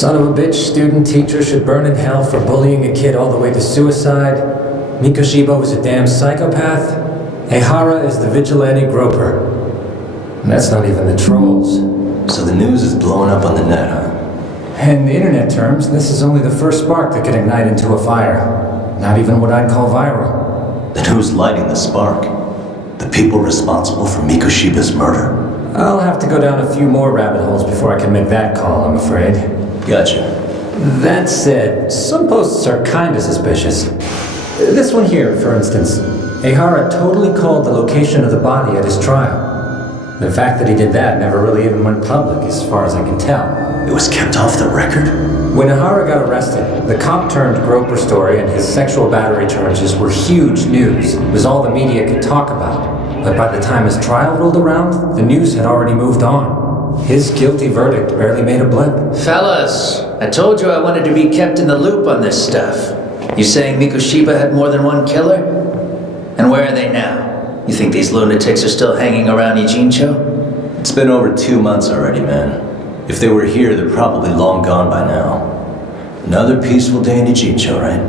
Son of a bitch, student teacher should burn in hell for bullying a kid all the way to suicide. Mikoshiba was a damn psychopath. Ehara is the vigilante groper. And that's not even the trolls. So the news is blowing up on the net, huh? In internet terms, this is only the first spark that could ignite into a fire. Not even what I'd call viral. Then who's lighting the spark? The people responsible for Mikoshiba's murder? I'll have to go down a few more rabbit holes before I can make that call, I'm afraid. Gotcha. That said, some posts are kinda suspicious. This one here, for instance. Ehara totally called the location of the body at his trial. The fact that he did that never really even went public, as far as I can tell. It was kept off the record? When Ehara got arrested, the cop-turned-groper story and his sexual battery charges were huge news. It was all the media could talk about. But by the time his trial rolled around, the news had already moved on. His guilty verdict barely made a blip. Fellas, I told you I wanted to be kept in the loop on this stuff. You saying Mikoshiba had more than one killer? And where are they now? You think these lunatics are still hanging around Ijincho? It's been over 2 months already, man. If they were here, they're probably long gone by now. Another peaceful day in Ijincho, right?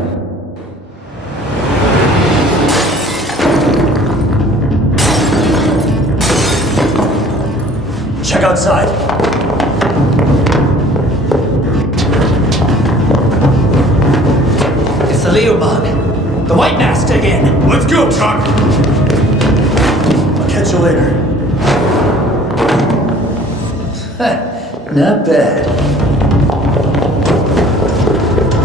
Check outside. It's the Leo bug. The White Mask again. Let's go, Chuck! I'll catch you later. Not bad.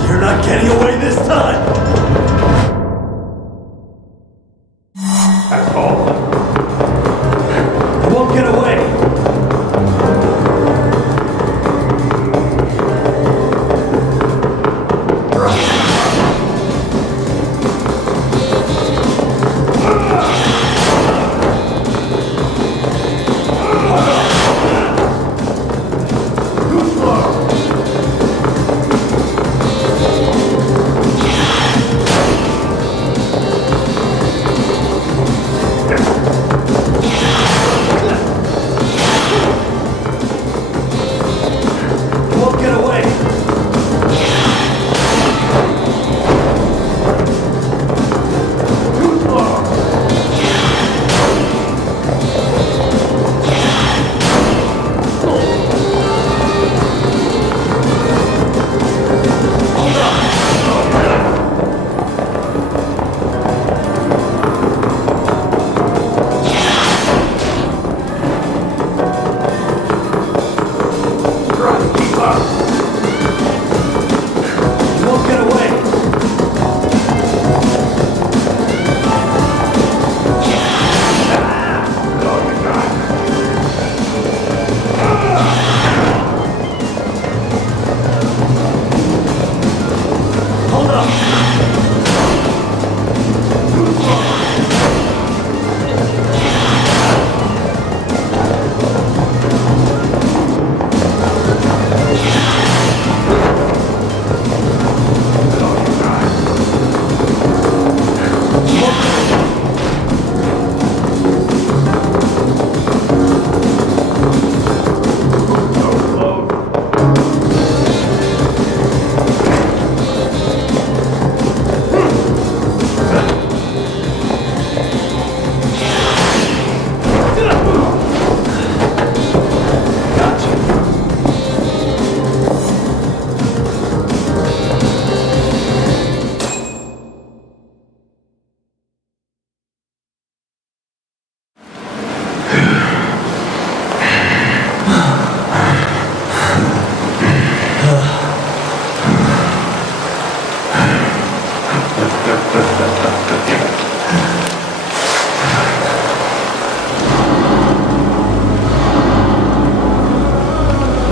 You're not getting away this time! That's all. You won't get away!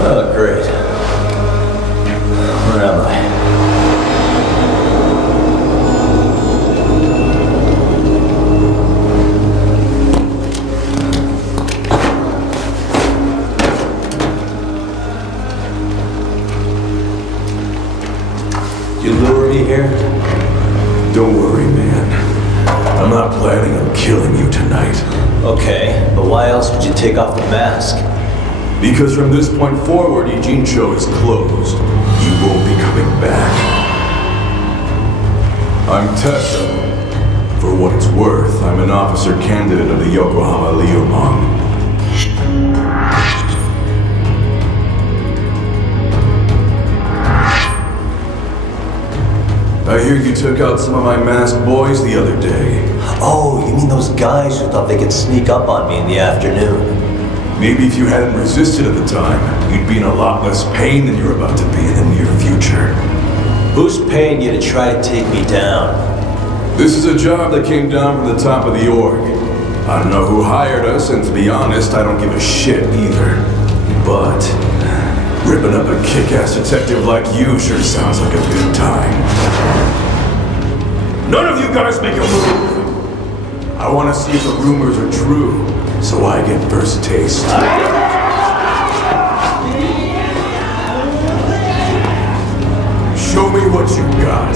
Oh, great. Where am I? You lure me here? Don't worry, man. I'm not planning on killing you tonight. Okay, but why else would you take off the mask? Because from this point forward, Ijincho is closed. You won't be coming back. I'm Tessa. For what it's worth, I'm an officer candidate of the Yokohama Liumang. I hear you took out some of my masked boys the other day. Oh, you mean those guys who thought they could sneak up on me in the afternoon? Maybe if you hadn't resisted at the time, you'd be in a lot less pain than you're about to be in the near future. Who's paying you to try to take me down? This is a job that came down from the top of the org. I don't know who hired us, and to be honest, I don't give a shit either. But ripping up a kick-ass detective like you sure sounds like a good time. None of you guys make a move! I want to see if the rumors are true, so I get first taste. Show me what you got.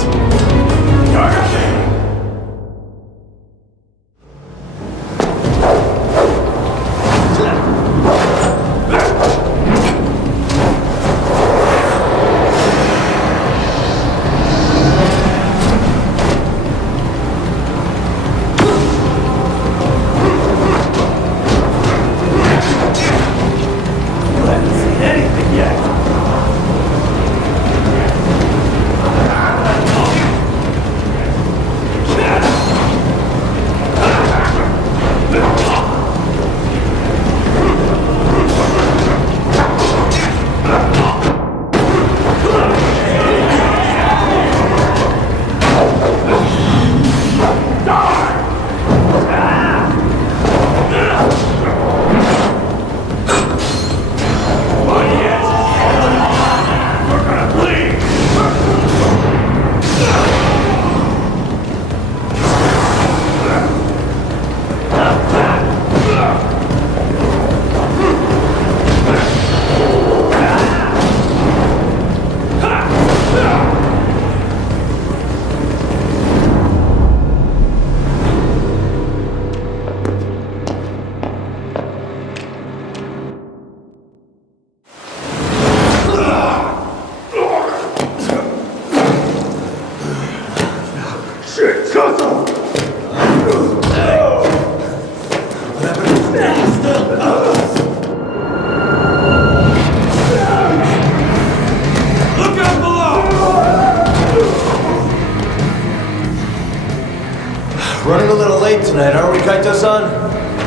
Running a little late tonight, aren't we, Kaito-san?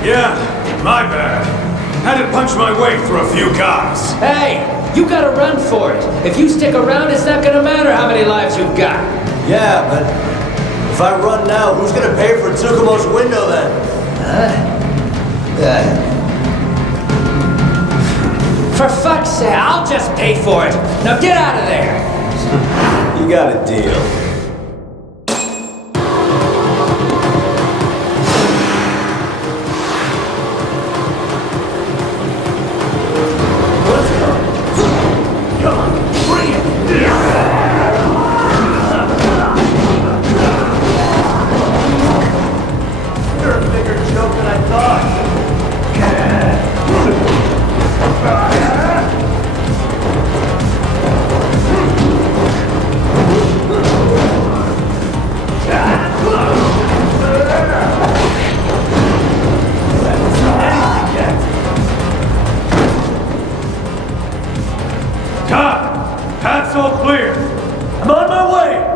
Yeah, my bad. Had to punch my way through a few guys. Hey, you gotta run for it. If you stick around, it's not gonna matter how many lives you've got. Yeah, but if I run now, who's gonna pay for Tsukumo's window then? For fuck's sake, I'll just pay for it. Now get out of there. You got a deal. Path's all clear. I'm on my way.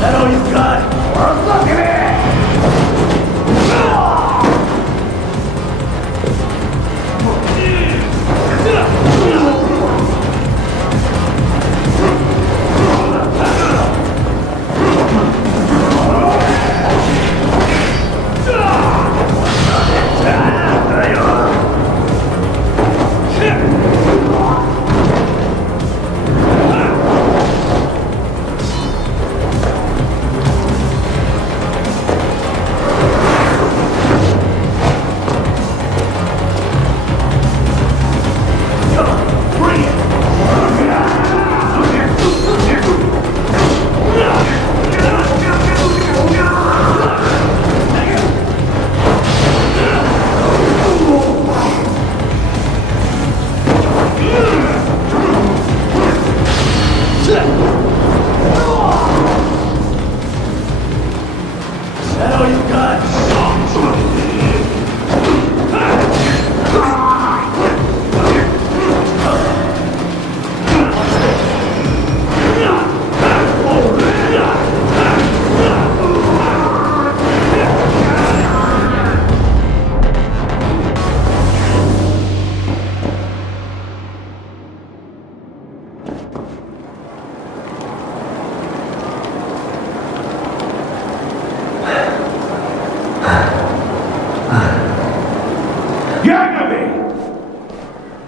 That all you got? Look at it!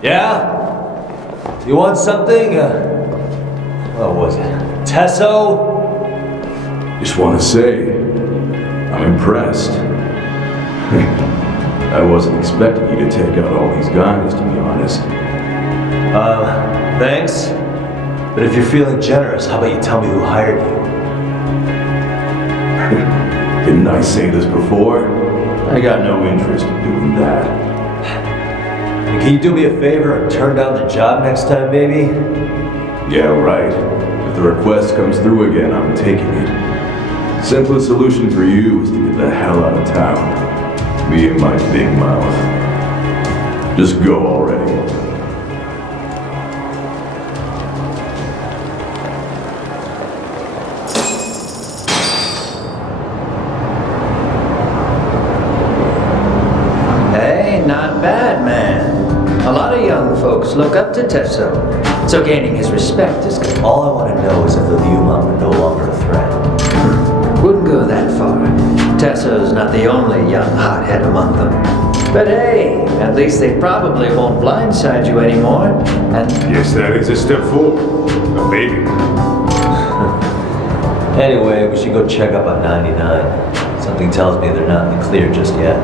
Yeah? You want something? What was it? Tesso? Just want to say, I'm impressed. I wasn't expecting you to take out all these guys, to be honest. Thanks. But if you're feeling generous, how about you tell me who hired you? Didn't I say this before? I got no interest in doing that. Can you do me a favor and turn down the job next time, maybe? Yeah, right. If the request comes through again, I'm taking it. Simplest solution for you is to get the hell out of town. Me and my big mouth. Just go already. Hey, not bad, man. A lot of young folks look up to Tesso, so gaining his respect is good. All I want to know is if the Liumang are no longer a threat. Wouldn't go that far. Tesso's not the only young hothead among them. But hey, at least they probably won't blindside you anymore. And Yes, that is a step forward. A baby. Anyway, we should go check up on 99. Something tells me they're not in the clear just yet.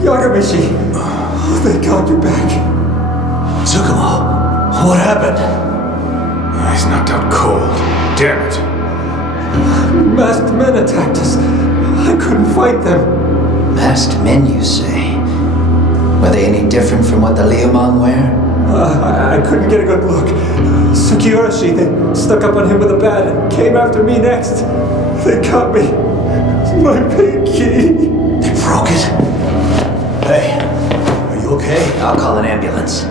Yagamishi! Oh, thank God you're back. Tsukumo, what happened? He's knocked out cold. Damn it. Masked men attacked us. I couldn't fight them. masked men, you say? Were they any different from what the Liumang wear? I couldn't get a good look. Sukiyoshi, they stuck up on him with a bat and came after me next. They got me. My pinky. They broke it? Hey, are you okay? I'll call an ambulance.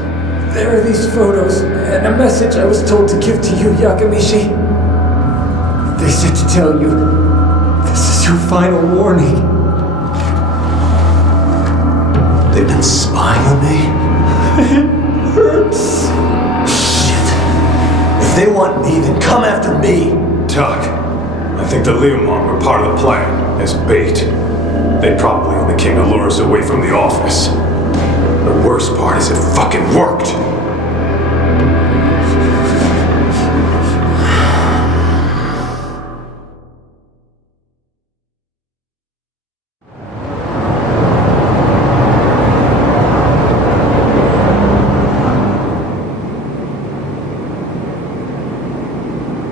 There are these photos and a message I was told to give to you, Yagamishi. They said to tell you, this is your final warning. They've been spying on me? It hurts. Shit. If they want me, then come after me. Tuck, I think the Liumang were part of the plan, as bait. They probably only came to lure us away from the office. The worst part is it fucking worked.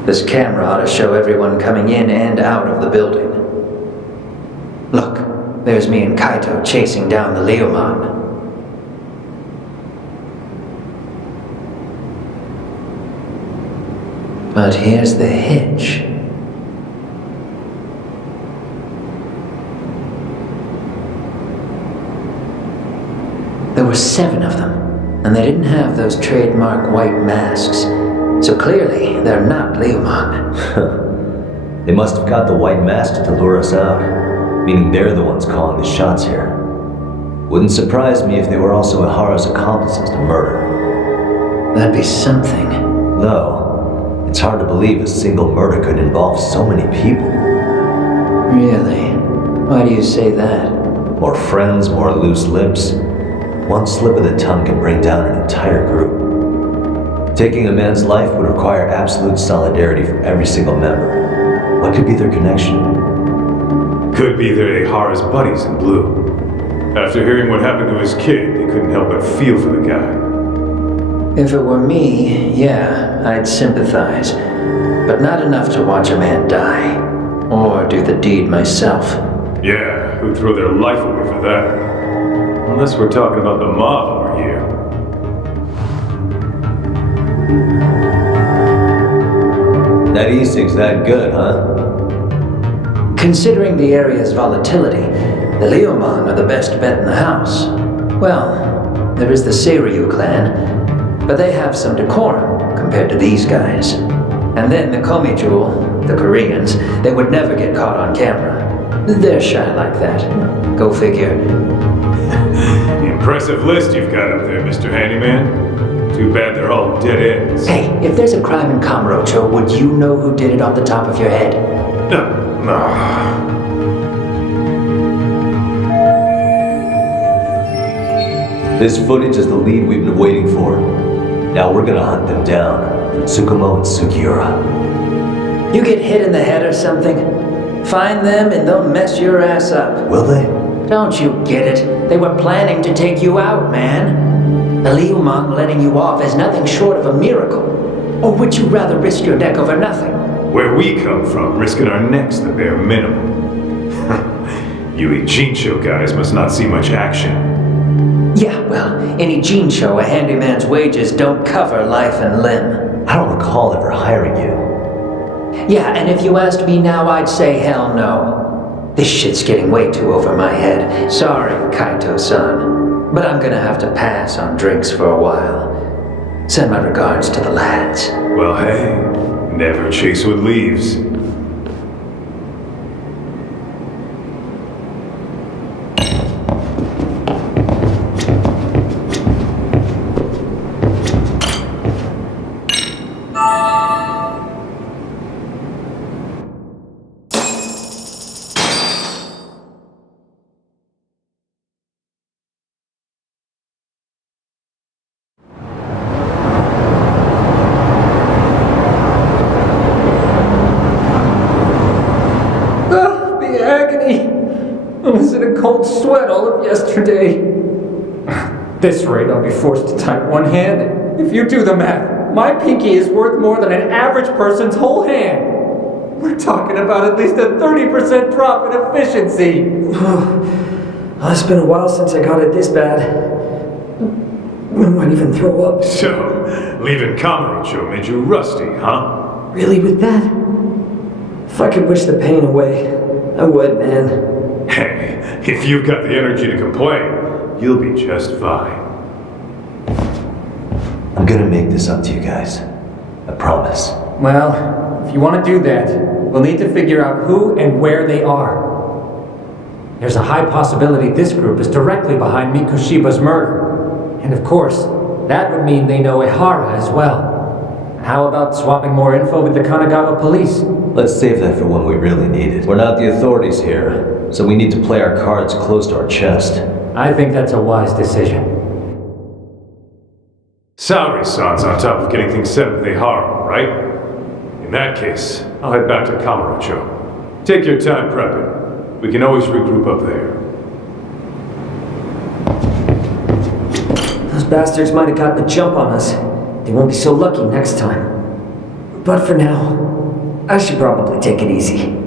This camera ought to show everyone coming in and out of the building. Look, there's me and Kaito chasing down the Leomon. But here's the hitch. There were 7 of them, and they didn't have those trademark white masks. So clearly, they're not Leomon. They must have got the white masks to lure us out, meaning they're the ones calling the shots here. Wouldn't surprise me if they were also Ihara's accomplices to murder. That'd be something. Though, it's hard to believe a single murder could involve so many people. Really? Why do you say that? More friends, more loose lips. One slip of the tongue can bring down an entire group. Taking a man's life would require absolute solidarity from every single member. What could be their connection? Could be they're Ihara's buddies in blue. After hearing what happened to his kid, they couldn't help but feel for the guy. If it were me, yeah, I'd sympathize. But not enough to watch a man die. Or do the deed myself. Yeah, who'd throw their life away for that? Unless we're talking about the mob over here. That e-cig's that good, huh? Considering the area's volatility, the Leomon are the best bet in the house. Well, there is the Seiryu clan, but they have some decorum compared to these guys. And then the Komi Jewel, the Koreans, they would never get caught on camera. They're shy like that. Go figure. Impressive list you've got up there, Mr. Handyman. Too bad they're all dead ends. Hey, if there's a crime in Kamurocho, would you know who did it off the top of your head? This footage is the lead we've been waiting for. Now we're gonna hunt them down. Tsukumo and Sugiura. You get hit in the head or something? Find them and they'll mess your ass up. Will they? Don't you get it? They were planning to take you out, man. The Leomon letting you off is nothing short of a miracle. Or would you rather risk your neck over nothing? Where we come from, risking our necks the bare minimum. You Ijincho guys must not see much action. Yeah, well, in Ijincho, a handyman's wages don't cover life and limb. I don't recall ever hiring you. Yeah, and if you asked me now, I'd say hell no. This shit's getting way too over my head. Sorry, Kaito-san. But I'm gonna have to pass on drinks for a while. Send my regards to the lads. Well, hey, never chase what leaves. I was in a cold sweat all of yesterday. At this rate, I'll be forced to type one-handed. If you do the math, my pinky is worth more than an average person's whole hand. We're talking about at least a 30% drop in efficiency. It's been a while since I got it this bad. I might even throw up. So, leaving Kamurocho made you rusty, huh? Really, with that? If I could wish the pain away, I would, man. Hey, if you've got the energy to complain, you'll be just fine. I'm gonna make this up to you guys. I promise. Well, if you want to do that, we'll need to figure out who and where they are. There's a high possibility this group is directly behind Mikushiba's murder. And of course, that would mean they know Ihara as well. How about swapping more info with the Kanagawa police? Let's save that for when we really need it. We're not the authorities here. so we need to play our cards close to our chest. I think that's a wise decision. Saori-san's on top of getting things set with Neharu, right? In that case, I'll head back to Kamurocho. Take your time prepping. We can always regroup up there. Those bastards might have gotten a jump on us. They won't be so lucky next time. But for now, I should probably take it easy.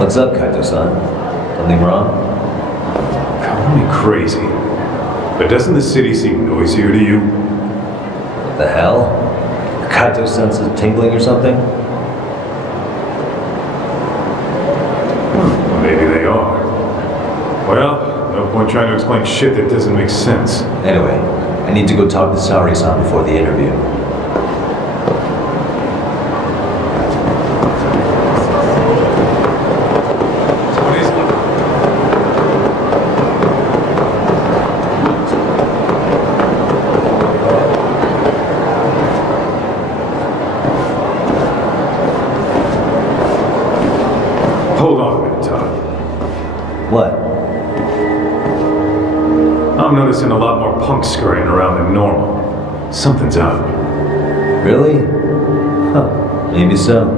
What's up, Kaito-san? Something wrong? Call me crazy, but doesn't the city seem noisier to you? What the hell? Kaito senses tingling or something? Maybe they are. Well, no point trying to explain shit that doesn't make sense. Anyway, I need to go talk to Saori-san before the interview. Hold on a minute, Todd. What? I'm noticing a lot more punks scurrying around than normal. Something's up. Really? Huh, maybe so.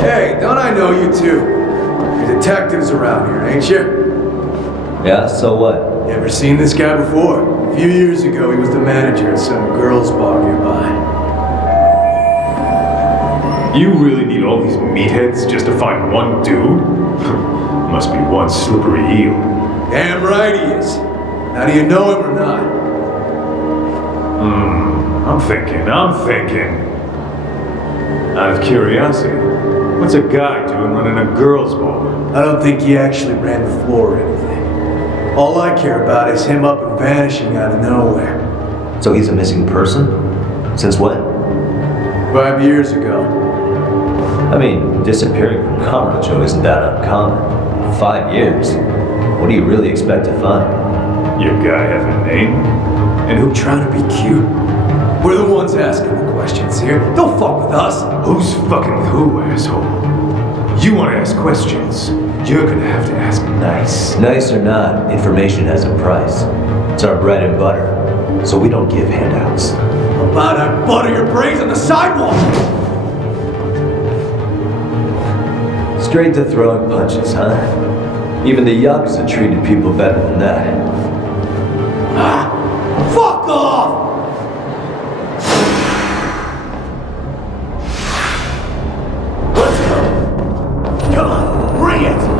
Hey, don't I know you two? You're detectives around here, ain't you? Yeah, so what? You ever seen this guy before? A few years ago, he was the manager at some girls' bar nearby. You really need all these meatheads just to find one dude? Must be one slippery eel. Damn right he is. Now, do you know him or not? I'm thinking. Out of curiosity, what's a guy doing running a girls' bar? I don't think he actually ran the floor or anything. All I care about is him up and vanishing out of nowhere. So he's a missing person? Since when? 5 years ago. I mean, disappearing from Kamurocho isn't that uncommon. 5 years? What do you really expect to find? Your guy have a name? And who? Trying to be cute. We're the ones asking the questions here. Don't fuck with us. Who's fucking with who, asshole? You want to ask questions? You're gonna have to ask nice. Nice or not, information has a price. It's our bread and butter, so we don't give handouts. How about I butter your brains on the sidewalk? Straight to throwing punches, huh? Even the Yakuza treated people better than that. Ah! Fuck off! Let's go. Come on, bring it!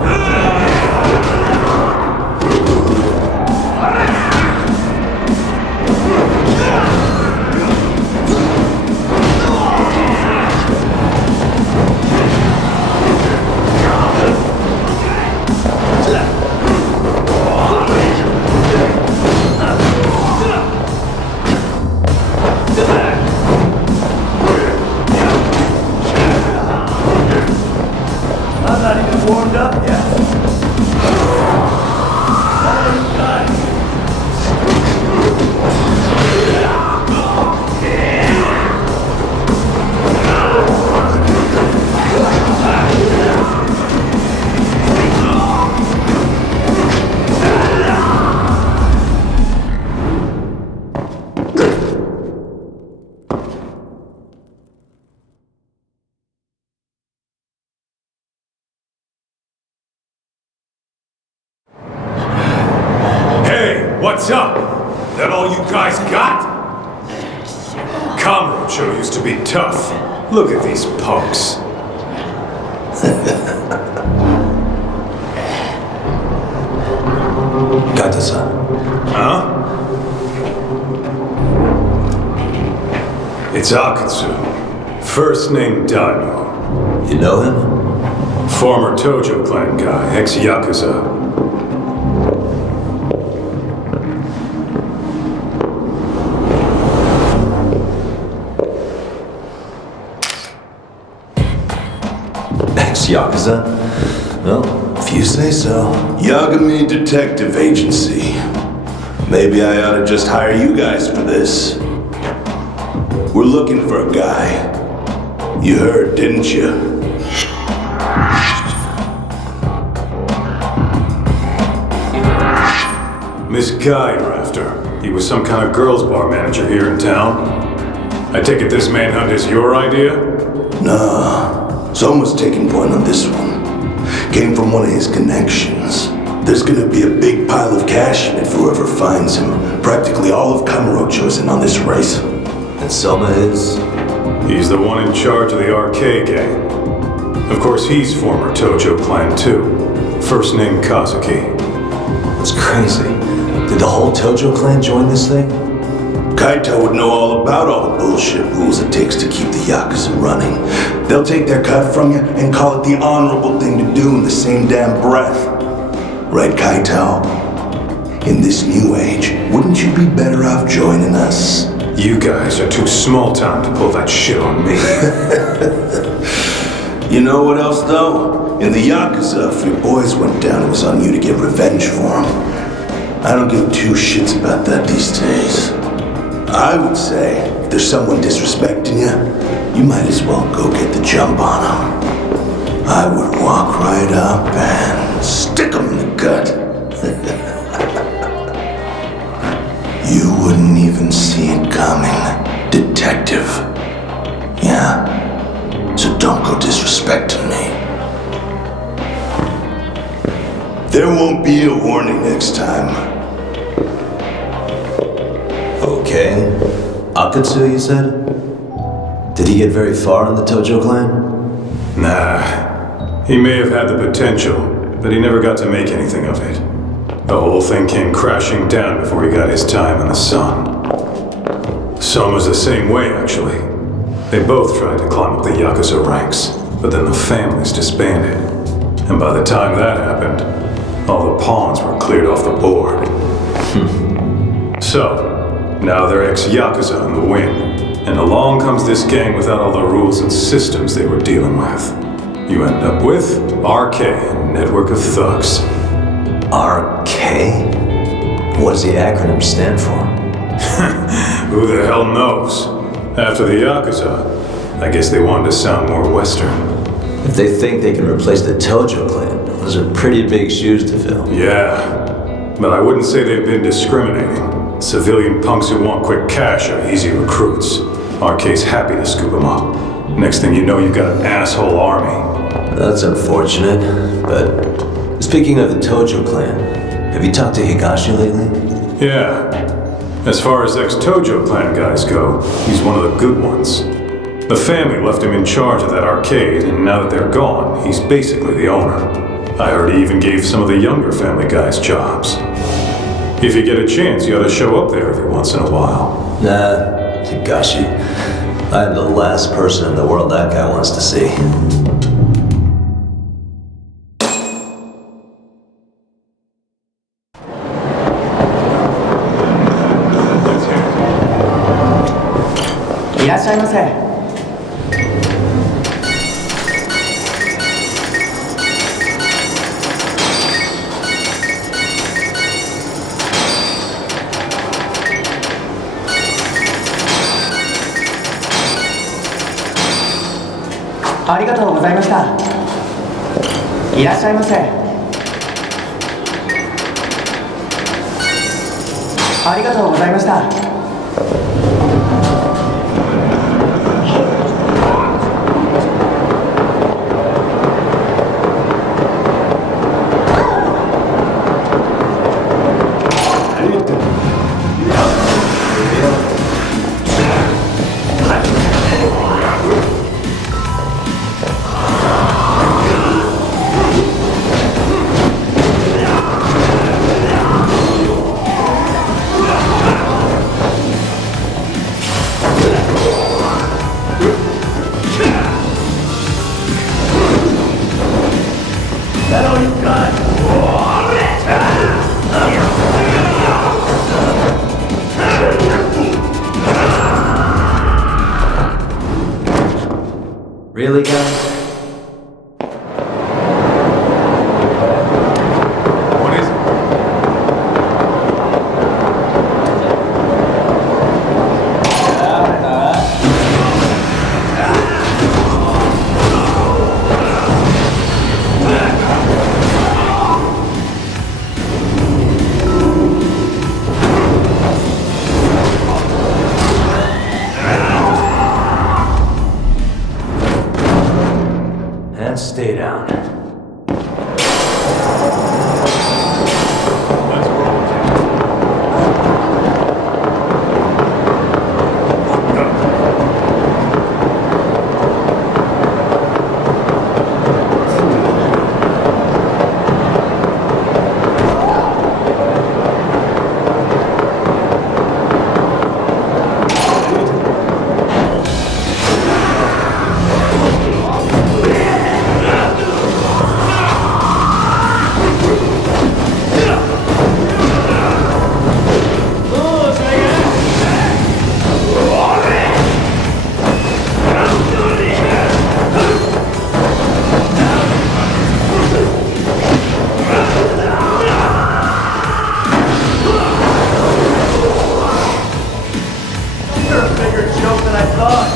to be tough. Look at these punks. Kaita-san. Huh? It's Akatsu. First name Daimyo. You know him? Former Tojo clan guy, ex-Yakuza. Ex-Yakuza? Well, if you say so. Yagami Detective Agency. Maybe I ought to just hire you guys for this. We're looking for a guy. You heard, didn't you? This guy you're after, he was some kind of girls' bar manager here in town. I take it this manhunt is your idea? Nah, someone's taking point on this one. Came from one of his connections. There's gonna be a big pile of cash in it for whoever finds him. Practically all of Kamurocho's in on this race. And Soma is? He's the one in charge of the arcade gang. Of course, he's former Tojo clan too. First name Kazuki. It's crazy. Did the whole Tojo clan join this thing? Kaito would know all about all the bullshit rules it takes to keep the Yakuza running. They'll take their cut from you and call it the honorable thing to do in the same damn breath. Right, Kaito? In this new age, wouldn't you be better off joining us? You guys are too small time to pull that shit on me. You know what else, though? In the Yakuza, if your boys went down, it was on you to get revenge for them. I don't give two shits about that these days. I would say, if there's someone disrespecting you, you might as well go get the jump on them. I would walk right up and stick them in the gut. You wouldn't even see it coming, detective. Yeah? So don't go disrespecting me. There won't be a warning next time. Okay. Akatsu, you said? Did he get very far in the Tojo clan? Nah. He may have had the potential, but he never got to make anything of it. The whole thing came crashing down before he got his time in the sun. Soma's the same way, actually. They both tried to climb up the Yakuza ranks, but then the families disbanded. And by the time that happened, all the pawns were cleared off the board. So, now they're ex-Yakuza in the win. And along comes this gang without all the rules and systems they were dealing with. You end up with RK, a network of thugs. RK? What does the acronym stand for? Who the hell knows? After the Yakuza, I guess they wanted to sound more Western. If they think they can replace the Tojo clan, those are pretty big shoes to fill. Yeah, but I wouldn't say they've been discriminating. Civilian punks who want quick cash are easy recruits. RK's happy to scoop them up. Next thing you know, you've got an asshole army. That's unfortunate, but speaking of the Tojo clan, have you talked to Higashi lately? Yeah. As far as ex-Tojo clan guys go, he's one of the good ones. The family left him in charge of that arcade, and now that they're gone, he's basically the owner. I heard he even gave some of the younger family guys jobs. If you get a chance, you ought to show up there every once in a while. Nah, Higashi. I'm the last person in the world that guy wants to see.ありがとうございました。いらっしゃいませ。ありがとうございました。Really, guys? What is it? And stay down. Let's roll. You're a bigger joke than I thought.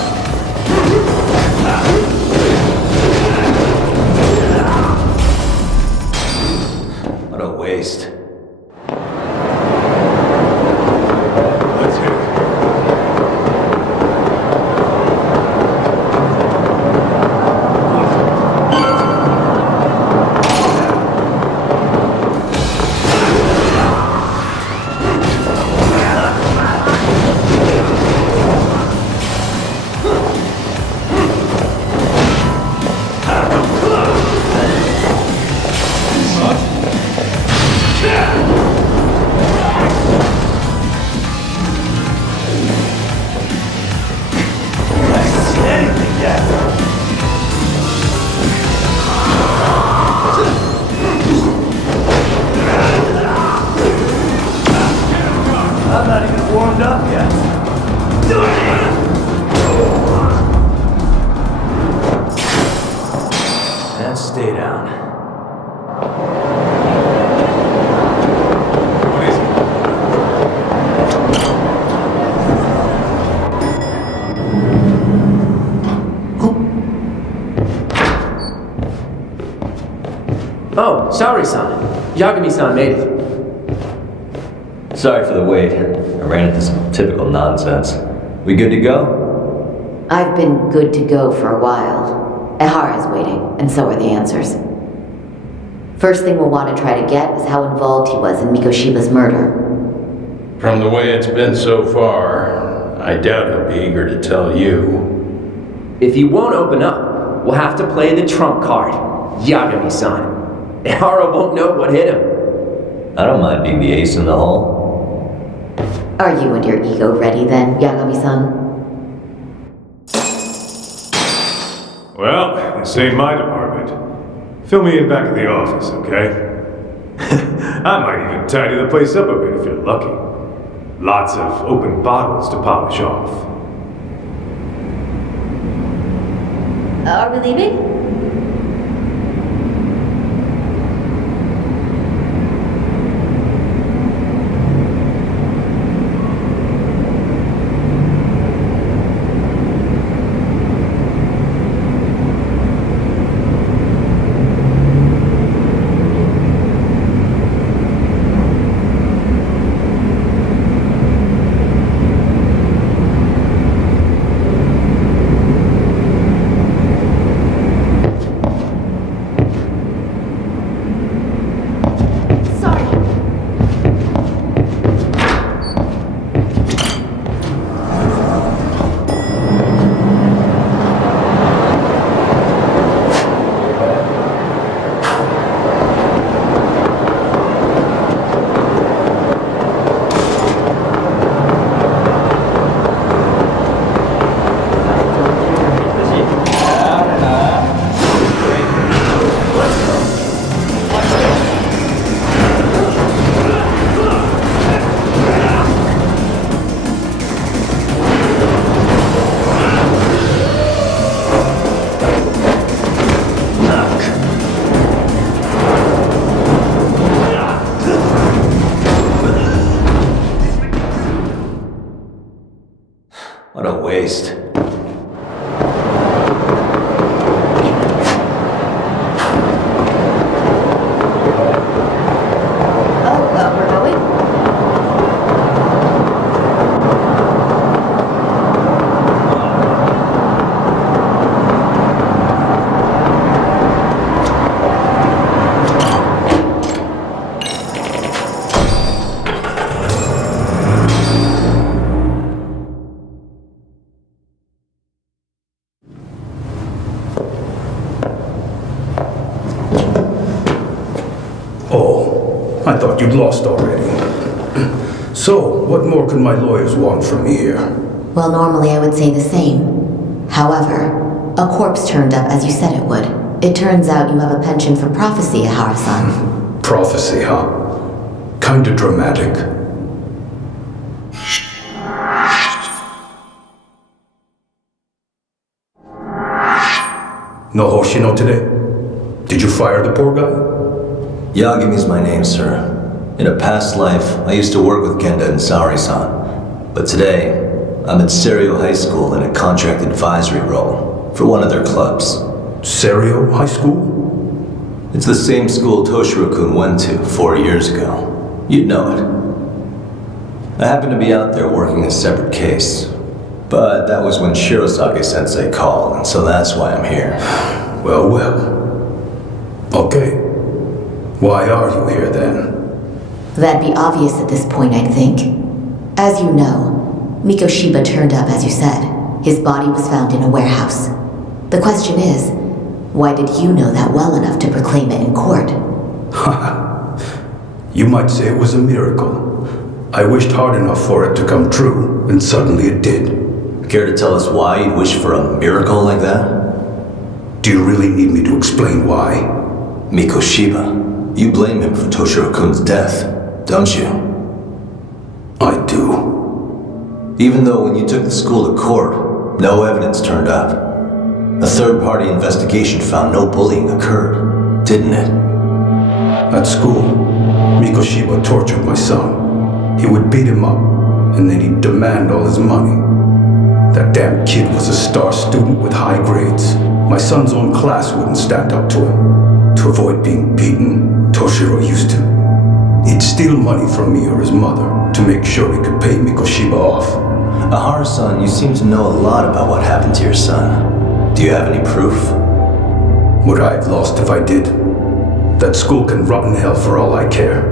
What a waste. Let's hit it. I'm not even warmed up yet. And stay down. What is it? Oh, sorry, son. Yagami-san made it. Sorry for the wait. I ran into some typical nonsense. We good to go? I've been good to go for a while. Ehara's waiting, and so are the answers. First thing we'll want to try to get is how involved he was in Mikoshiba's murder. From the way it's been so far, I doubt he'll be eager to tell you. If he won't open up, we'll have to play the trump card. Yagami-san. Ehara won't know what hit him. I don't mind being the ace in the hole. Are you and your ego ready then, Yagami-san? Well, this ain't my department. Fill me in back at the office, okay? I might even tidy the place up a bit if you're lucky. Lots of open bottles to polish off. Are we leaving? What a waste. We're going? Oh, I thought you'd lost already. So, what more could my lawyers want from me here? Well, normally I would say the same. However, a corpse turned up as you said it would. It turns out you have a penchant for prophecy, Ahara-san. Prophecy, huh? Kinda dramatic. No Hoshino today? Did you fire the poor guy? Yagami's my name, sir. In a past life, I used to work with Kenda and Saori-san. But today, I'm at Serio High School in a contract advisory role for one of their clubs. Serio High School? It's the same school Toshiro-kun went to 4 years ago. You'd know it. I happened to be out there working a separate case. But that was when Shirosake-sensei called, and so that's why I'm here. Well, well. Okay. Why are you here then? That'd be obvious at this point, I'd think. As you know, Mikoshiba turned up as you said. His body was found in a warehouse. The question is, why did you know that well enough to proclaim it in court? You might say it was a miracle. I wished hard enough for it to come true, and suddenly it did. Care to tell us why you'd wish for a miracle like that? Do you really need me to explain why? Mikoshiba, you blame him for Toshiro-kun's death, don't you? I do. Even though when you took the school to court, no evidence turned up. A third-party investigation found no bullying occurred, didn't it? At school, Mikoshiba tortured my son. He would beat him up, and then he'd demand all his money. That damn kid was a star student with high grades. My son's own class wouldn't stand up to him. To avoid being beaten, Toshiro used to. He'd steal money from me or his mother to make sure he could pay Mikoshiba off. Ahara-san, you seem to know a lot about what happened to your son. Do you have any proof? Would I have lost if I did? That school can rot in hell for all I care.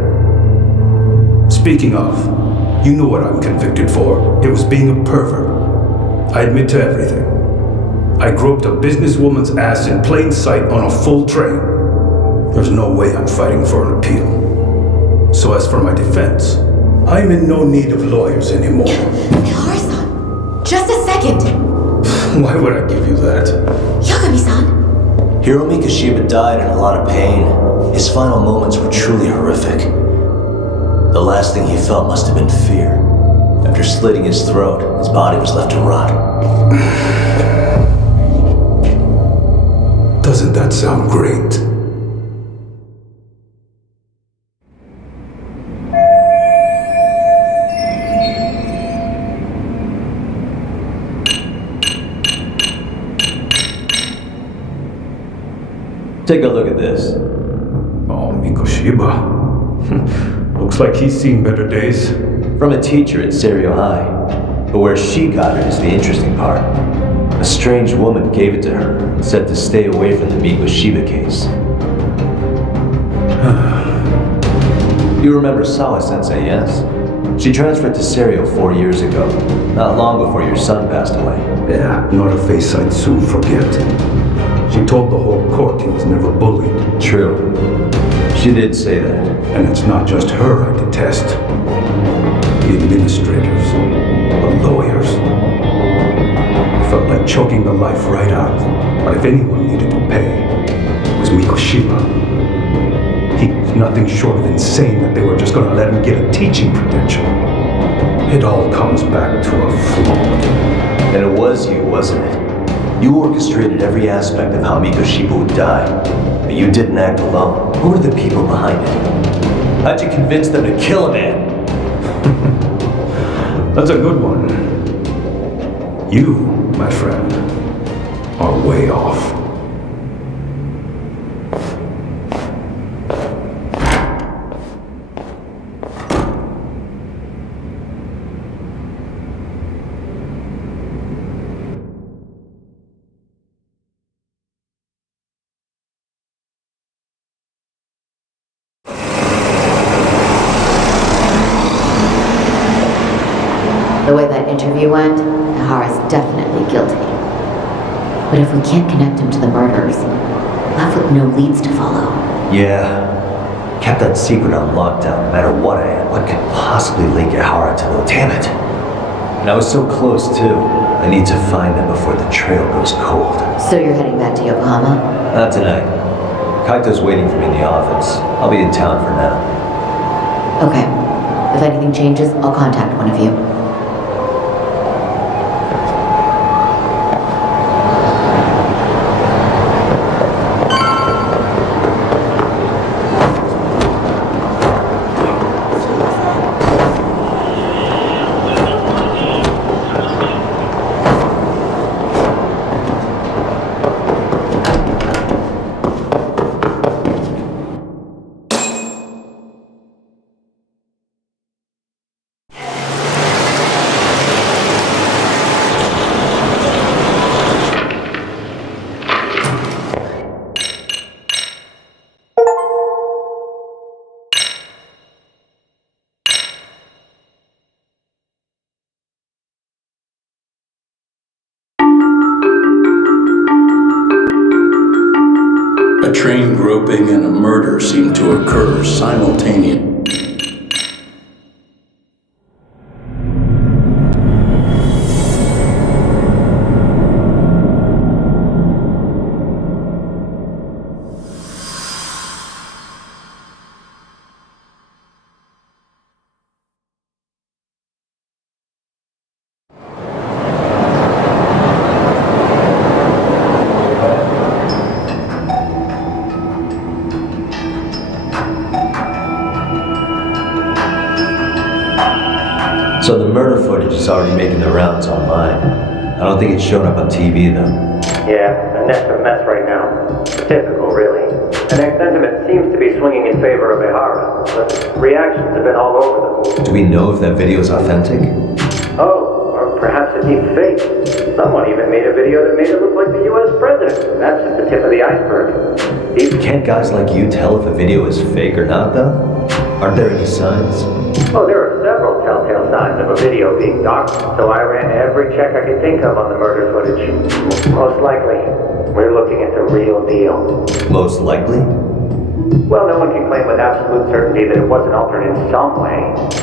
Speaking of, you know what I'm convicted for. It was being a pervert. I admit to everything. I groped a businesswoman's ass in plain sight on a full train. There's no way I'm fighting for an appeal. So as for my defense, I'm in no need of lawyers anymore. Ahara-san, just a second. Why would I give you that? Yagami-san. Hiro Mikoshiba died in a lot of pain. His final moments were truly horrific. The last thing he felt must have been fear. After slitting his throat, his body was left to rot. Doesn't that sound great? Take a look at this. Oh, Mikoshiba. Looks like he's seen better days. From a teacher at Serio High. But where she got it is the interesting part. A strange woman gave it to her and said to stay away from the Mikoshiba case. You remember Sawa-sensei, yes? She transferred to Serio 4 years ago, not long before your son passed away. Yeah, not a face I'd soon forget. She told the whole court he was never bullied. True. She did say that. And it's not just her I detest. The administrators, the lawyers. I felt like choking the life right out of them. But if anyone needed to pay, it was Mikoshiba. He was nothing short of insane that they were just gonna let him get a teaching credential. It all comes back to a flawed. And it was you, wasn't it? You orchestrated every aspect of how Mikoshiba would die. But you didn't act alone. Who were the people behind it? How'd you convince them to kill a man? That's a good one. You, my friend, are way off. The way that interview went, Ahara's definitely guilty. But if we can't connect him to the murderers, left with no leads to follow. Yeah. Kept that secret on lockdown no matter what I had. What could possibly link Ahara to them? Damn it. And I was so close too. I need to find them before the trail goes cold. So you're heading back to Yokohama? Not tonight. Kaito's waiting for me in the office. I'll be in town for now. Okay. If anything changes, I'll contact one of you. A train groping and a murder seem to occur simultaneously. So the murder footage is already making the rounds online. I don't think it's showing up on TV though. Yeah, the net's a mess right now. Typical, really. And their sentiment seems to be swinging in favor of Ihara, but reactions have been all over the board. Do we know if that video is authentic? Oh, or perhaps a deep fake. Someone even made a video that made it look like the US president. That's just the tip of the iceberg. Can't guys like you tell if a video is fake or not though? Aren't there any signs? Oh, there are several telltale signs of a video being doctored, so I ran every check I could think of on the murder footage. Most likely, we're looking at the real deal. Most likely? Well, no one can claim with absolute certainty that it wasn't altered in some way,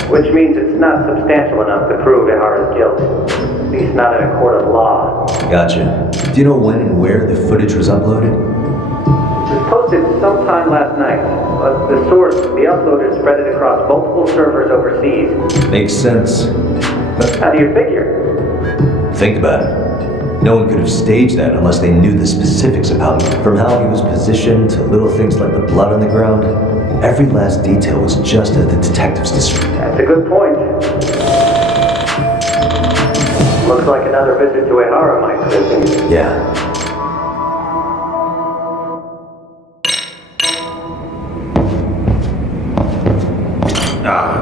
which means it's not substantial enough to prove Ihara's guilt. At least not in a court of law. Gotcha. Do you know when and where the footage was uploaded? It was posted sometime last night, but the source, the uploader, spread it across multiple servers overseas. Makes sense. But how do you figure? Think about it. No one could have staged that unless they knew the specifics about him. From how he was positioned to little things like the blood on the ground, every last detail was just as the detectives described. That's a good point. Looks like another visit to Ihara might prove. Yeah.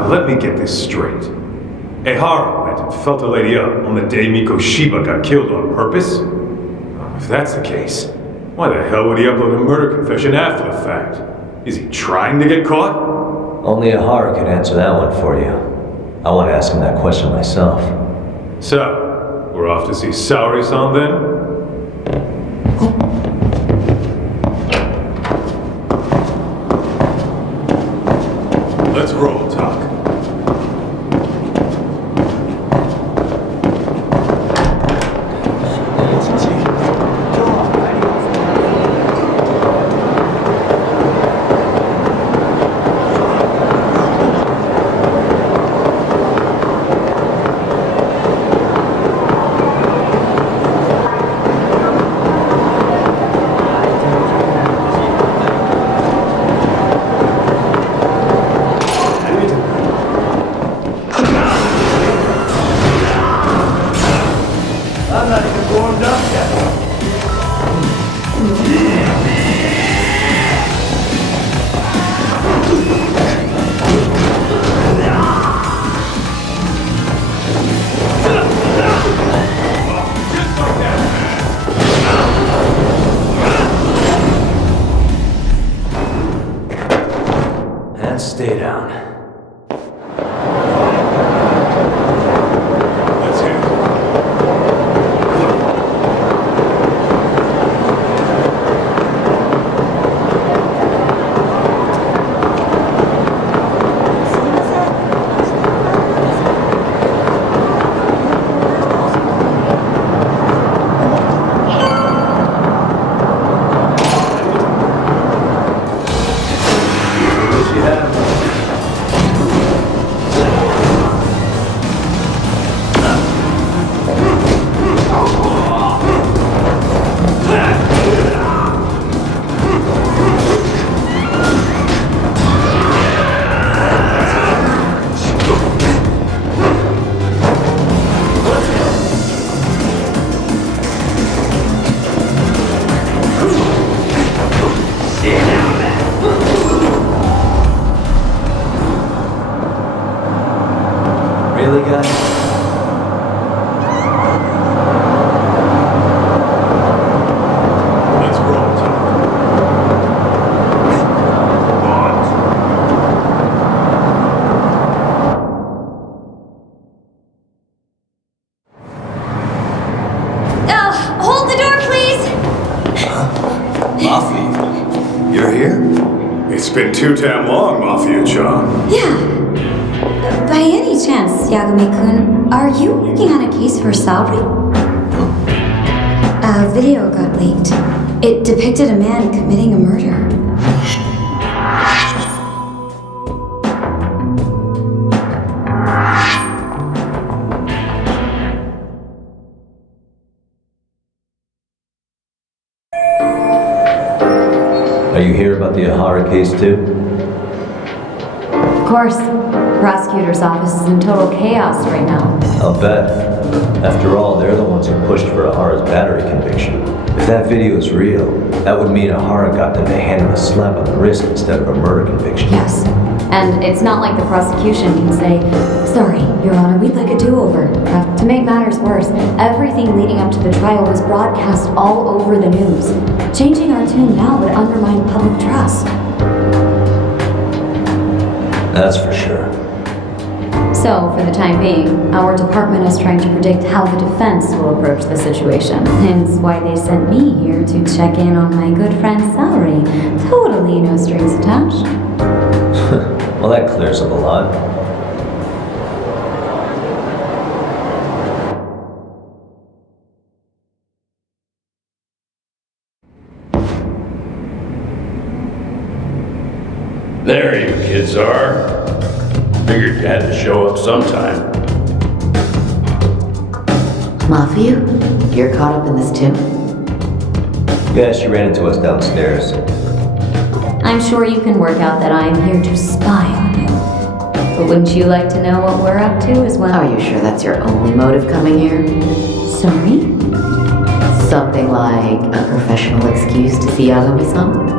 Let me get this straight. Ihara went and felt a lady up on the day Mikoshiba got killed on purpose? If that's the case, why the hell would he upload a murder confession after the fact? Is he trying to get caught? Only Ihara can answer that one for you. I want to ask him that question myself. So, we're off to see Saori-san then? Let's roll, Talk. warmed up yet. And stay down. Let's hit it. Really, guys? Let's roll, Tom. Hold the door, please! Mafi, you're here? It's been too damn long, Mafia-chan. Yeah. By any chance, Yagami-kun, are you working on a case for Sabri? A video got leaked. It depicted a man committing a murder. Are you here about the Ahara case too? Of course. Prosecutor's office is in total chaos right now. I'll bet. After all, they're the ones who pushed for Ahara's battery conviction. If that video is real, that would mean Ahara got them to hand him a slap on the wrist instead of a murder conviction. Yes. And it's not like the prosecution can say, "Sorry, Your Honor, we'd like a do-over." To make matters worse, everything leading up to the trial was broadcast all over the news. Changing our tune now would undermine public trust. That's for sure. So, for the time being, our department is trying to predict how the defense will approach the situation. Hence why they sent me here to check in on my good friend Saori. Totally no strings attached. Well, that clears up a lot. There you kids are. Figured you had to show up sometime. Mafia, you're caught up in this too? Yeah, she ran into us downstairs. I'm sure you can work out that I'm here to spy on you. But wouldn't you like to know what we're up to as well? Are you sure that's your only motive coming here? Sorry? Something like a professional excuse to see Yagami-san?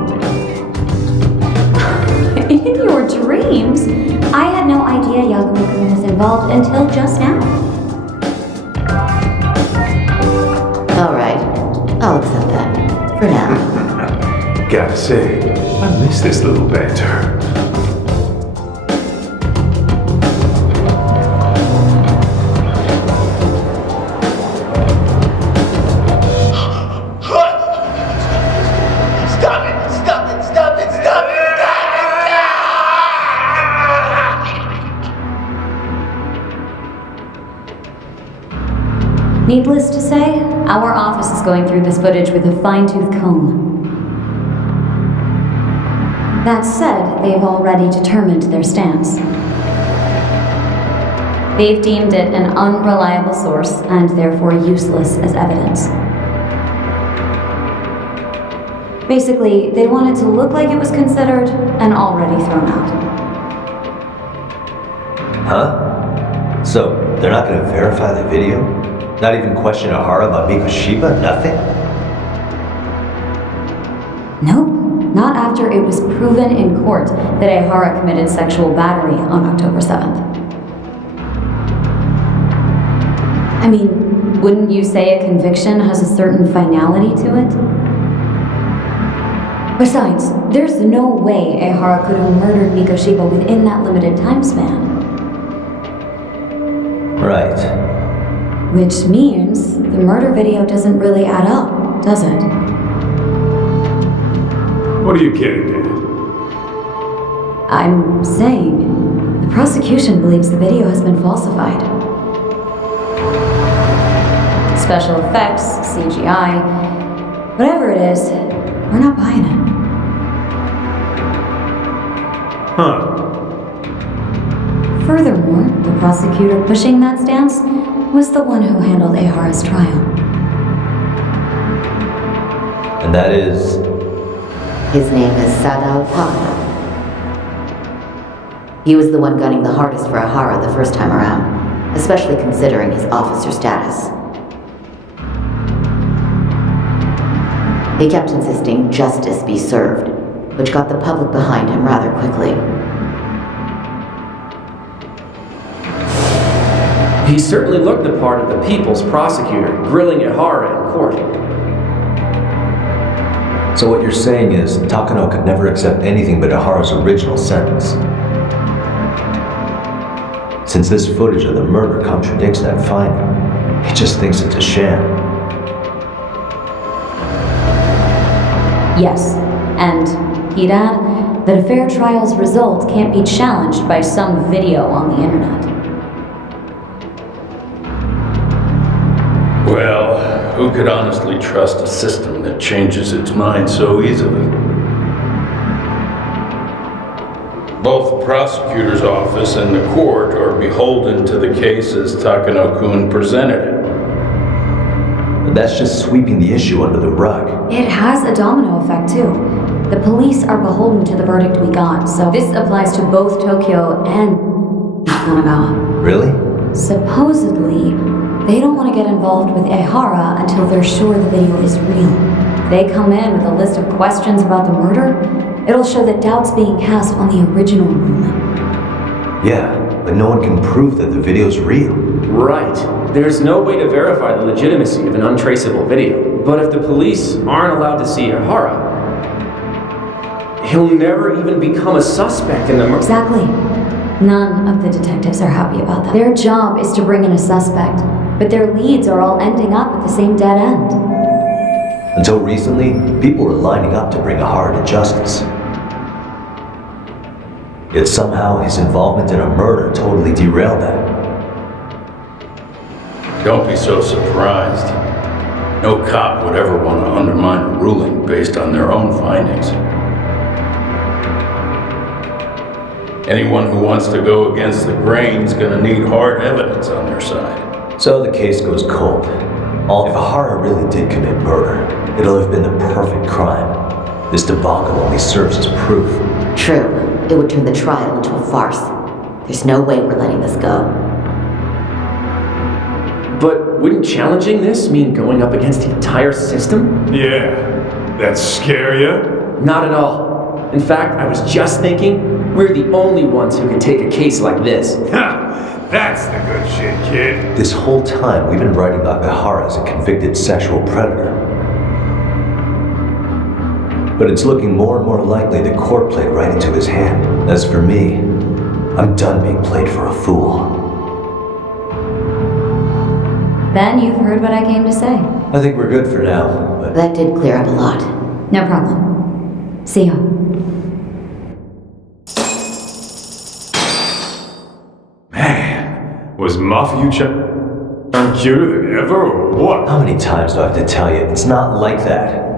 In your dreams? I had no idea Yagami-kun was involved until just now. Alright, I'll accept that. For now. Gotta say, I miss this little banter. Needless to say, our office is going through this footage with a fine-tooth comb. That said, they've already determined their stance. They've deemed it an unreliable source and therefore useless as evidence. Basically, they want it to look like it was considered and already thrown out. Huh? So, they're not gonna verify the video? Not even question Ahara about Mikoshiba? Nothing? Nope. Not after it was proven in court that Ehara committed sexual battery on October 7th. I mean, wouldn't you say a conviction has a certain finality to it? Besides, there's no way Ehara could have murdered Mikoshiba within that limited time span. Right. Which means the murder video doesn't really add up, does it? What are you getting at? I'm saying the prosecution believes the video has been falsified. Special effects, CGI, whatever it is, we're not buying it. Huh. Furthermore, the prosecutor pushing that stance was the one who handled Ehara's trial. And that is? His name is Sadao Takano. He was the one gunning the hardest for Ehara the first time around, especially considering his officer status. He kept insisting justice be served, which got the public behind him rather quickly. He certainly looked the part of the people's prosecutor, grilling Ehara in court. So what you're saying is, Takano could never accept anything but Ahara's original sentence. Since this footage of the murder contradicts that finding, he just thinks it's a sham. Yes, and he'd add that a fair trial's result can't be challenged by some video on the internet. Well, who could honestly trust a system that changes its mind so easily? Both the prosecutor's office and the court are beholden to the case as Takano-kun presented it. But that's just sweeping the issue under the rug. It has a domino effect, too. The police are beholden to the verdict we got, so this applies to both Tokyo and Kanagawa. Really? Supposedly, they don't want to get involved with Ehara until they're sure the video is real. If they come in with a list of questions about the murder, it'll show that doubt's being cast on the original ruling. Yeah, but no one can prove that the video's real. Right. There's no way to verify the legitimacy of an untraceable video. But if the police aren't allowed to see Ehara, he'll never even become a suspect in the murder. Exactly. None of the detectives are happy about that. Their job is to bring in a suspect, but their leads are all ending up at the same dead end. Until recently, people were lining up to bring Ahara to justice. Yet somehow his involvement in a murder totally derailed that. Don't be so surprised. No cop would ever want to undermine a ruling based on their own findings. Anyone who wants to go against the grain is going to need hard evidence on their side. So the case goes cold. If Ahara really did commit murder, it'll have been the perfect crime. This debacle only serves as proof. True. It would turn the trial into a farce. There's no way we're letting this go. But wouldn't challenging this mean going up against the entire system? Yeah. That scare ya? Not at all. In fact, I was just thinking, we're the only ones who can take a case like this. Ha! That's the good shit, kid. This whole time, we've been writing about Ahara as a convicted sexual predator. But it's looking more and more likely the court played right into his hand. As for me, I'm done being played for a fool. Ben, you've heard what I came to say. I think we're good for now, but... That did clear up a lot. No problem. See you. Man, was Mafiucha cuter than ever, or what? How many times do I have to tell you? It's not like that.